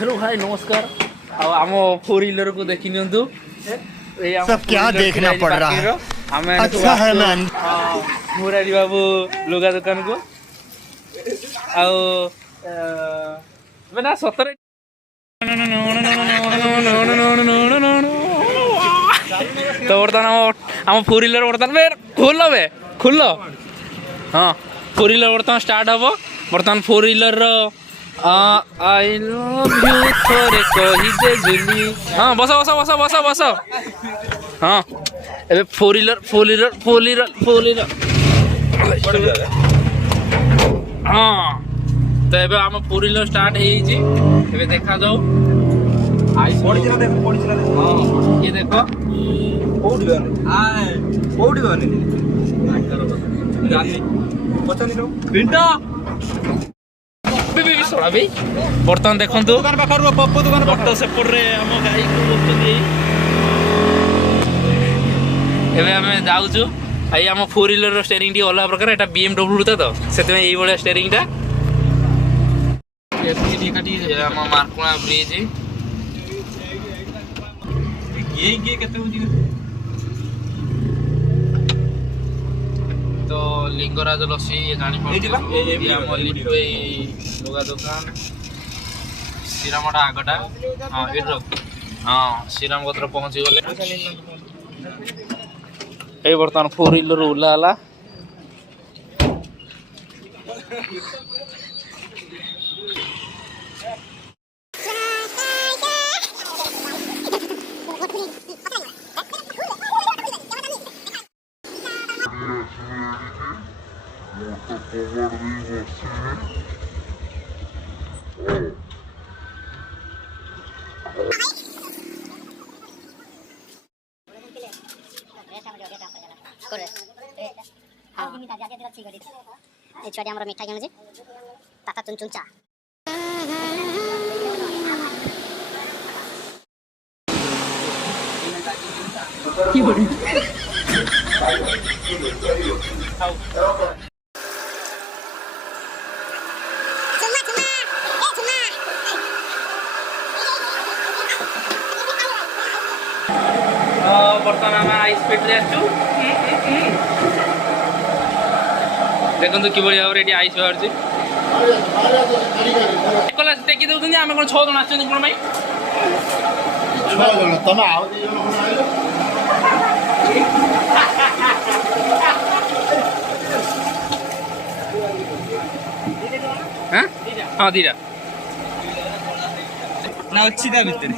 Hello भाई नमस्कार आम फोर व्हीलर को देखी नियंतु सब क्या देखना पड़ रहा है। अच्छा है मैन मुरारी बाबू लुगा दुकान को ना सतरे तो बर्तमान आम फोर व्हीलर बर्तमान खोल बे खोल हाँ फोर व्हीलर बर्तमान स्टार्ट हम बर्तमान four wheeler I love you थोड़े कही जुली हाँ बस बस बस बस बस हाँ ए फोर व्हीलर हाँ तो एबे आम फोर व्हीलर स्टार्ट हो देखा जाओ ये देखो बर्तमान देखु बट सेपटे गाई को जाऊँ आई आम फोर व्हीलर स्टेयरिंग अलग प्रकार एटा BMW तो से स्टेयरिंग मार्कुणा ब्रिज तो लिंगराज लस्सी ये जानी लुगा दुकान श्रीरामटा आगटा हाँ ये हाँ श्रीराम कतर पहुँची गले ये बर्तमान फोर व्हीलर ओह्ला मिठा किणुचे ताता चुन चा बर्तमान आम हाई स्पीड रे देखो कि भाव में आइस बाहर टेकी दौरान आम कौन 6 जन आसुँच कौन हाँ दीटा ना अच्छी भितर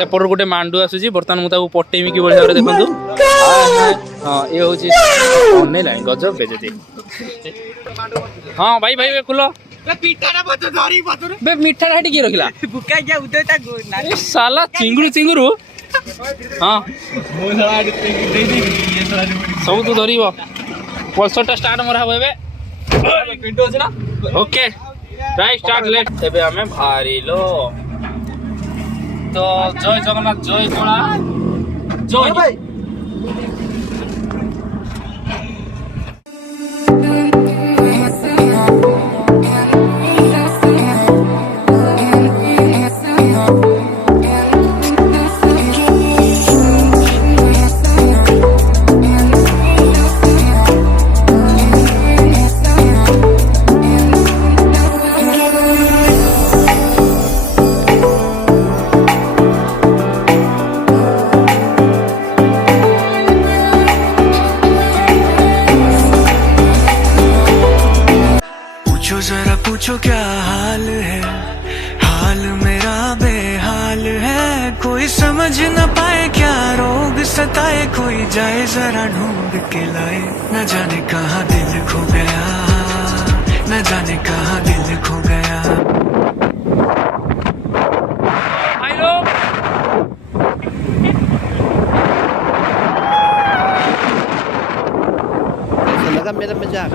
सेपट गोटे मांडू आसूसी बर्तमान मुझे पटेमी कि भाव में देखो हाँ ये हूँ अनेला गजब बेजती हाँ भाई भाई खुल मीठा किए रखला साला चिंगुरु हाँ सब तू धर पल्सर स्टार्ट मरा ओके राइट स्टार्ट लेट एबे हमें बाहरिलो तो जय जगन्नाथ जय कला जय भाई सताए कोई जाए जरा ढूंढ के लाए, न जाने कहाँ दिल खो गया, न जाने कहाँ दिल खो गया। लगा मेरा मजाक।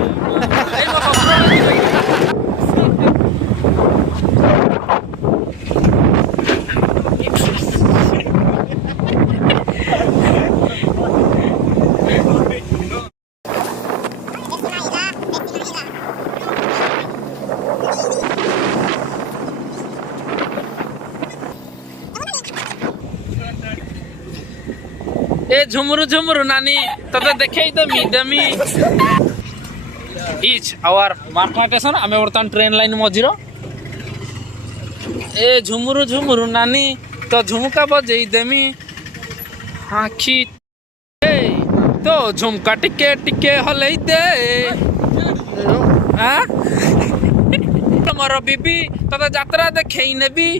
ए झुमरू झुमरू नानी तते देखे दमी दमी इच आवर मार्कना स्टेशन आमे वर्तमान ट्रेन लाइन मझिरो। ए झुमरू झुमरू नानी तो झुमका बजेई देमी आखी ए तो झुमका टिके टिके हलई दे हां मोर बीबी तते यात्रा देखई नेबी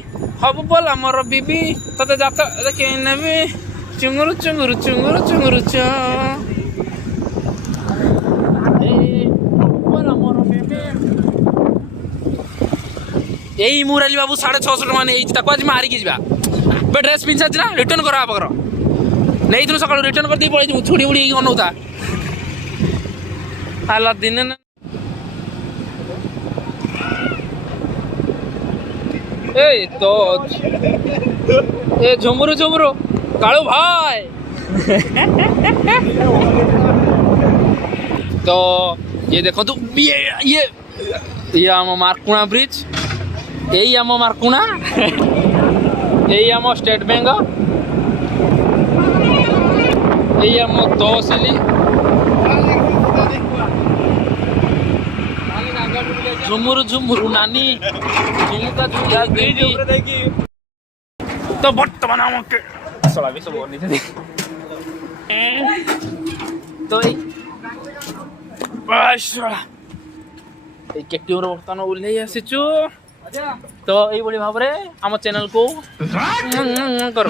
हब बोल मोर बीबी तते यात्रा देखई नेबी चुंगुरु चुंगुरु चुंगुरु चुंगुरु चा यही मुराली बाबू 650 टका नहीं ताको आज मारी के जीवा बे ड्रेस पिन ना रिटर्न करा पकर नहीं तुम सकाळ रिटर्न कर दी पळै छुड़ी उड़ी अनौता आला दिन न ए तो ए झुमरू झुमरू कालू भाई तो ये देखो तू ये आम मार्कुणा ब्रिज यही आम मार्कुणा यही आम स्टेट बैंक यही आम तहसिल झुमुरु झुमुरु नानी झुमुका तो बर्तमान आमके भी सब तो केटीएम बर्तमान ओह्लई आसीचु तो यही भाव में आम चैनल को कर